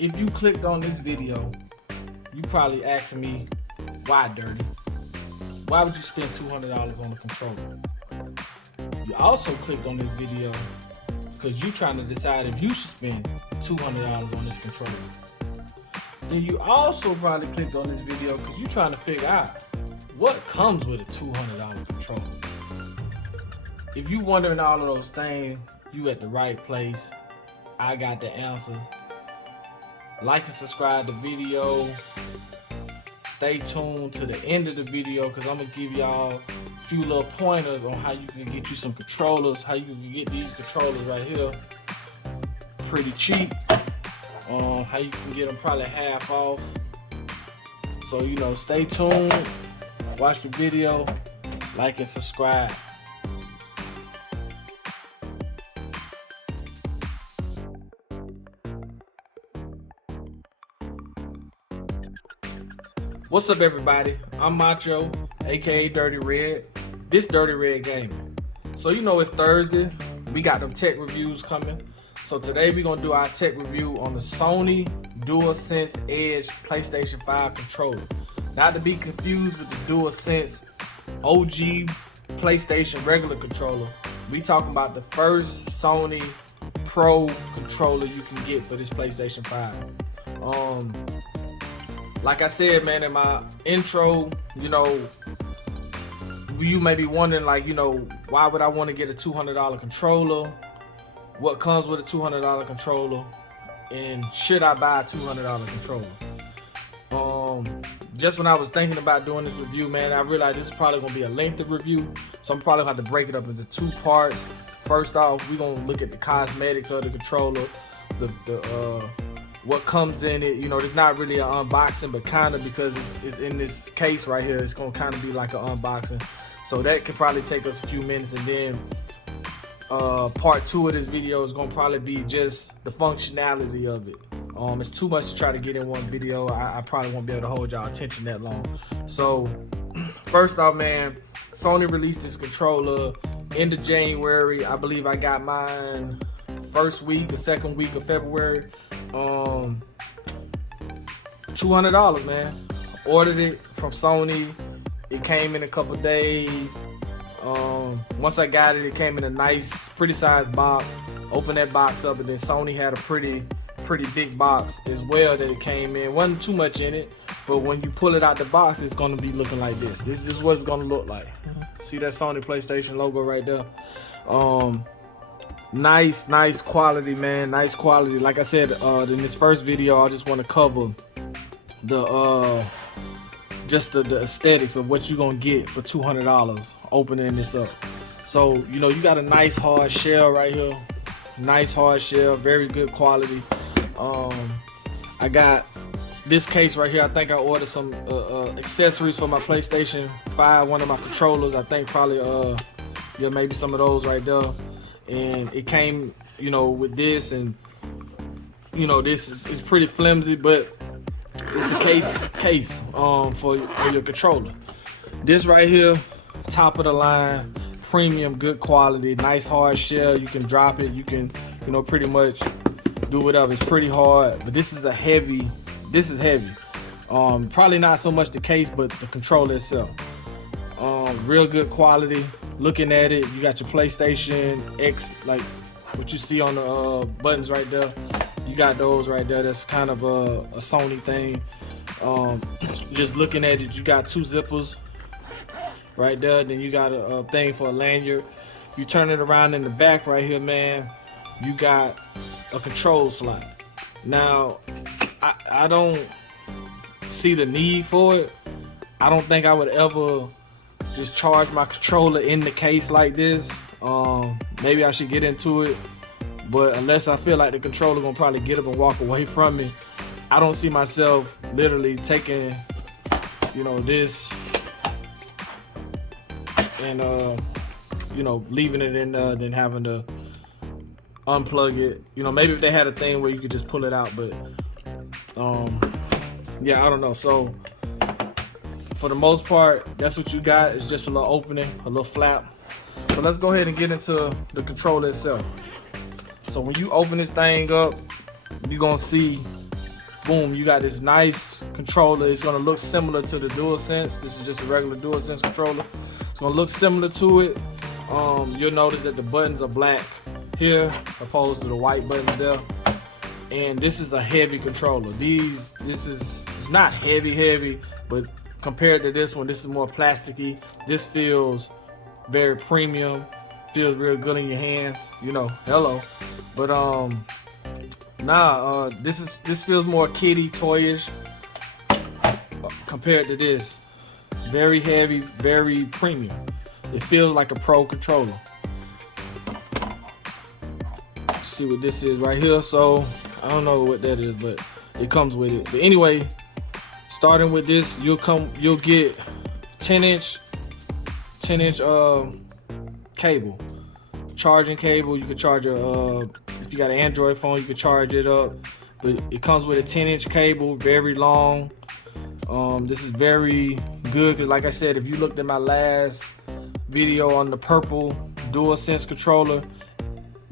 if you clicked on this video, you probably asking me, why, Dirty? Why would you spend $200 on a controller? You also clicked on this video because you're trying to decide if you should spend $200 on this controller. Then you also probably clicked on this video because you're trying to figure out what comes with a $200 controller. If you're wondering all of those things, you at the right place. I got the answers. Like and subscribe to the video. Stay tuned to the end of the video because I'm gonna give y'all a few little pointers on how you can get you some controllers, how you can get these controllers right here pretty cheap, how you can get them probably half off. So stay tuned, watch the video, like and subscribe. What's up, everybody? I'm Macho, aka Dirty Red. This Dirty Red Gaming. So it's Thursday. We got them tech reviews coming. So today we're gonna do our tech review on the Sony Dualsense Edge PlayStation 5 controller. Not to be confused with the Dualsense OG PlayStation regular controller. We talking about the first Sony Pro controller you can get for this PlayStation 5. Like I said, man, in my intro, you may be wondering, why would I want to get a $200 controller? What comes with a $200 controller? And should I buy a $200 controller? Just when I was thinking about doing this review, man, I realized this is probably going to be a lengthy review. So I'm probably going to have to break it up into two parts. First off, we're going to look at the cosmetics of the controller, what comes in it. It's not really an unboxing, but kind of, because it's in this case right here. It's gonna kind of be like an unboxing, so that could probably take us a few minutes. And then part 2 of this video is gonna probably be just the functionality of it. It's too much to try to get in one video. I probably won't be able to hold y'all attention that long. So first off, man, Sony released this controller end of January. I believe I got mine first week or second week of February. $200, man. Ordered it from Sony. It came in a couple days. Once I got it, it came in a nice, pretty sized box. Opened that box up, and then Sony had a pretty big box as well that it came in. Wasn't too much in it, but when you pull it out the box, it's gonna be looking like this. This is what it's gonna look like. See that Sony PlayStation logo right there? Nice quality, man. Nice quality. Like I said in this first video, I just want to cover the just the aesthetics of what you're gonna get for $200 opening this up. So you got a nice hard shell right here. Nice hard shell, very good quality. I got this case right here. I think I ordered some accessories for my PlayStation 5, one of my controllers. I think probably maybe some of those right there. And it came, with this, and this is pretty flimsy, but it's a case for your controller. This right here, top of the line, premium, good quality, nice hard shell. You can drop it, you can, pretty much do whatever. It's pretty hard, but this is heavy. Probably not so much the case, but the controller itself. Real good quality. Looking at it, you got your PlayStation X, like what you see on the buttons right there. You got those right there. That's kind of a Sony thing. Just looking at it, you got 2 zippers right there. Then you got a thing for a lanyard. You turn it around in the back right here, man, you got a control slot. Now, I don't see the need for it. I don't think I would ever just charge my controller in the case like this. Maybe I should get into it, but unless I feel like the controller gonna probably get up and walk away from me, I don't see myself literally taking this and leaving it in there, then having to unplug it. Maybe if they had a thing where you could just pull it out, but yeah, I don't know. So for the most part, that's what you got. It's just a little opening, a little flap. So let's go ahead and get into the controller itself. So when you open this thing up, you're gonna see boom, you got this nice controller. It's gonna look similar to the DualSense. This is just a regular DualSense controller. It's gonna look similar to it. You'll notice that the buttons are black here opposed to the white buttons there. And this is a heavy controller. It's not heavy, but compared to this one, this is more plasticky. This feels very premium, feels real good in your hands, you know, hello. But this feels more kiddie, toyish compared to this. Very heavy, very premium. It feels like a pro controller. Let's see what this is right here. So I don't know what that is, but it comes with it. But anyway, starting with this, you'll get 10-inch cable, charging cable. You can charge if you got an Android phone, you can charge it up. But it comes with a 10-inch cable, very long. This is very good because, like I said, if you looked at my last video on the purple DualSense controller,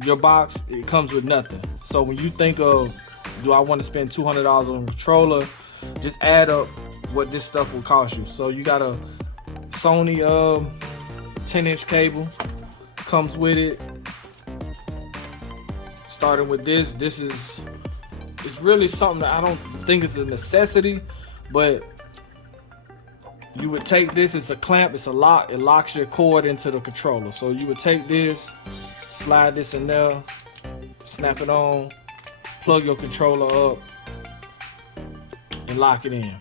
your box, it comes with nothing. So when you think of, do I want to spend $200 on a controller, just add up what this stuff will cost you. So you got a Sony 10-inch cable, comes with it. Starting with this it's really something that I don't think is a necessity, but you would take this, it's a clamp, it's a lock, it locks your cord into the controller. So you would take this, slide this in there, snap it on, plug your controller up, and lock it in.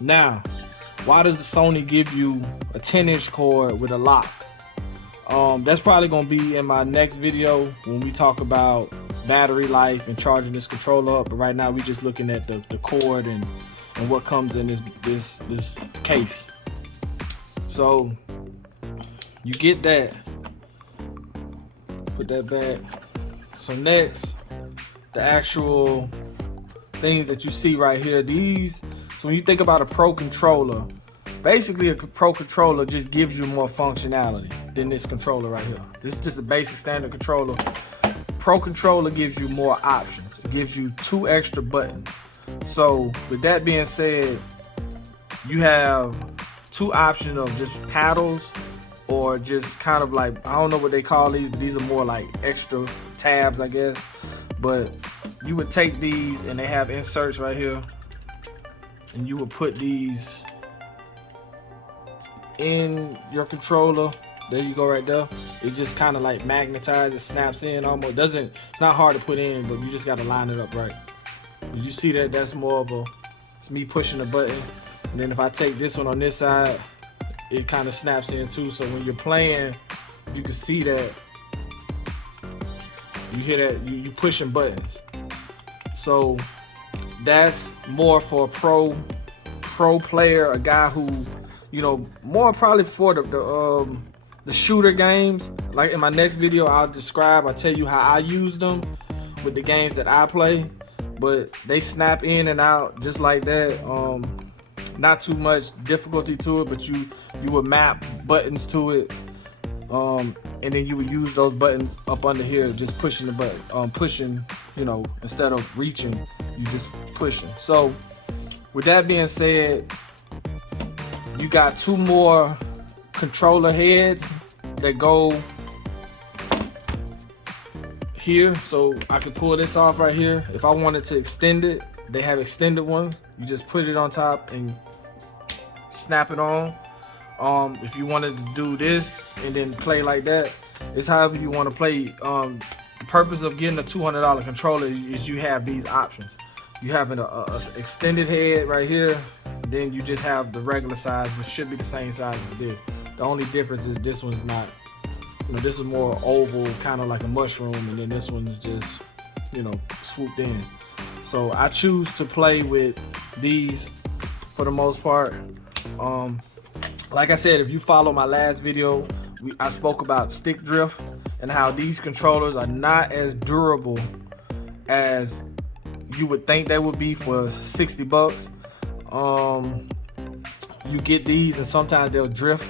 Now, why does the Sony give you a 10-inch cord with a lock? That's probably gonna be in my next video when we talk about battery life and charging this controller up. But right now we're just looking at the cord and what comes in this case. So you get that, put that back. So next, the actual things that you see right here, so when you think about a pro controller, basically a pro controller just gives you more functionality than this controller right here. This is just a basic standard controller. Pro controller gives you more options. It gives you 2 extra buttons. So with that being said, you have 2 options of just paddles, or just kind of like, I don't know what they call these, but these are more like extra tabs, I guess. But you would take these, and they have inserts right here, and you would put these in your controller. There you go, right there. It just kind of like magnetizes, snaps in almost. It's not hard to put in, but you just got to line it up right. You see that? That's more of it's me pushing the button. And then if I take this one on this side, it kind of snaps in too. So when you're playing, you can see that. You hear that? You pushing buttons. So that's more for a pro player, a guy who, you know, more probably for the shooter games. Like in my next video, I'll tell you how I use them with the games that I play. But they snap in and out just like that. Not too much difficulty to it, but you would map buttons to it, and then you would use those buttons up under here, just pushing the button, pushing, you know, instead of reaching, you just pushing. So with that being said, you got 2 more controller heads that go here. So I could pull this off right here. If I wanted to extend it, they have extended ones. You just put it on top and snap it on. If you wanted to do this and then play like that, it's however you want to play. The purpose of getting a $200 controller is you have these options. You have an extended head right here, then you just have the regular size, which should be the same size as this. The only difference is this one's not, you know, this is more oval, kind of like a mushroom, and then this one's just, you know, swooped in. So I choose to play with these for the most part. Like I said, if you follow my last video, I spoke about stick drift and how these controllers are not as durable as you would think they would be for 60 bucks. You get these and sometimes they'll drift,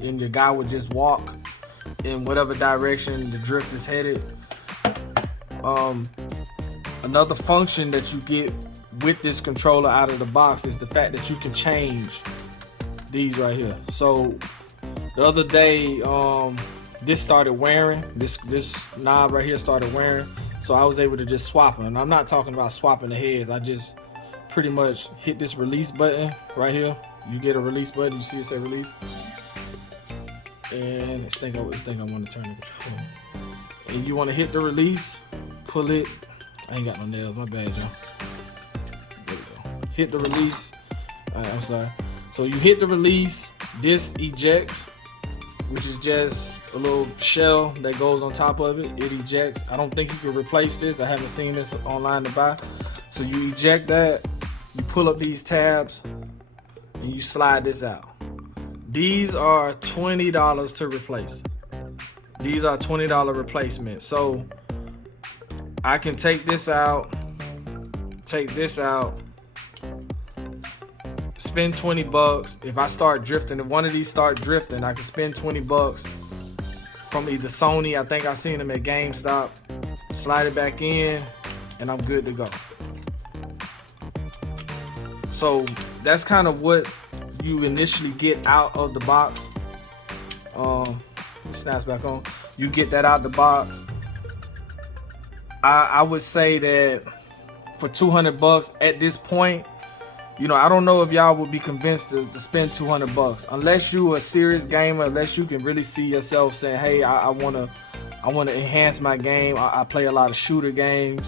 and your guy would just walk in whatever direction the drift is headed. Another function that you get with this controller out of the box is the fact that you can change these right here. So the other day, this started wearing, this knob right here started wearing, so I was able to just swap them. And I'm not talking about swapping the heads. I just pretty much hit this release button right here. You get a release button, you see it say release, and it's think I want to turn the controller. And you want to hit the release, pull it. I ain't got no nails, my bad, y'all. There we go. Hit the release. I'm sorry. So you hit the release, this ejects, which is just a little shell that goes on top of it. It ejects. I don't think you can replace this. I haven't seen this online to buy. So you eject that, you pull up these tabs, and you slide this out. These are $20 to replace. These are $20 replacements. So I can take this out, spend 20 bucks. If I start drifting, if one of these start drifting, I can spend 20 bucks from either Sony, I think I seen them at GameStop, slide it back in, and I'm good to go. So that's kind of what you initially get out of the box. It snaps back on. You get that out the box. I would say that for 200 bucks at this point, you know, I don't know if y'all would be convinced to spend 200 bucks unless you a serious gamer, unless you can really see yourself saying, hey, I want to enhance my game. I play a lot of shooter games.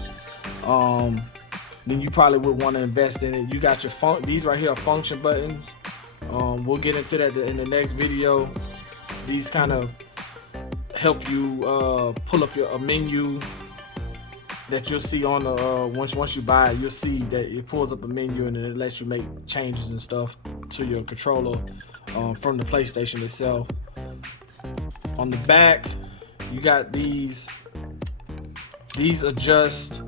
Then you probably would want to invest in it. You got your these right here are function buttons. We'll get into that in the next video. These kind of help you pull up a menu that you'll see on the once you buy it. You'll see that it pulls up a menu and it lets you make changes and stuff to your controller from the PlayStation itself. On the back, you got these adjust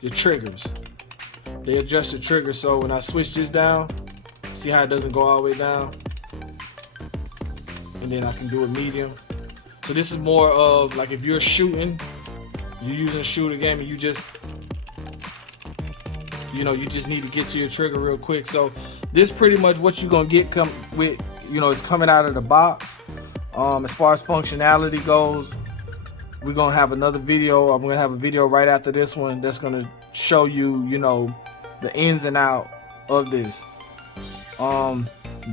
your triggers. They adjust your triggers, so when I switch this down, see how it doesn't go all the way down, and then I can do a medium. So this is more of like if you're shooting, you're using a shooter game, and you just need to get to your trigger real quick. So this pretty much what you're gonna get it's coming out of the box. As far as functionality goes, we're gonna have another video. I'm gonna have a video right after this one that's gonna show you, the ins and out of this.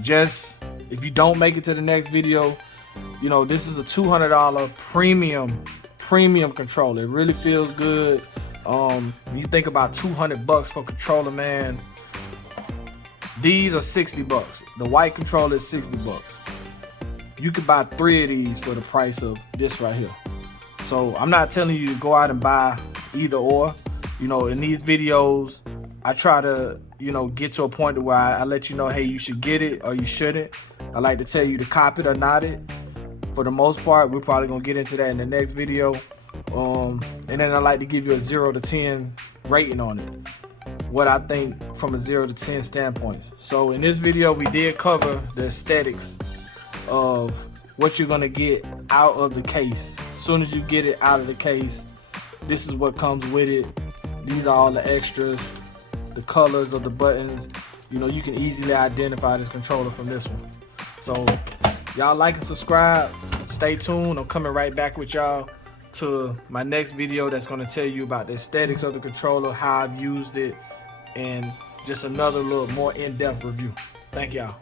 Just if you don't make it to the next video, this is a $200 premium controller. It really feels good. When you think about 200 bucks for a controller, man, these are 60 bucks. The white controller is 60 bucks. You could buy 3 of these for the price of this right here. So I'm not telling you to go out and buy either or. In these videos, I try to, get to a point where I let you know, hey, you should get it or you shouldn't. I like to tell you to cop it or not it. For the most part, we're probably gonna get into that in the next video. And then I like to give you a 0 to 10 rating on it. What I think from a 0 to 10 standpoint. So in this video, we did cover the aesthetics of what you're gonna get out of the case. As soon as you get it out of the case, this is what comes with it. These are all the extras, the colors of the buttons. You can easily identify this controller from this one. So y'all like and subscribe. Stay tuned. I'm coming right back with y'all to my next video that's going to tell you about the aesthetics of the controller, how I've used it, and just another little more in-depth review. Thank y'all.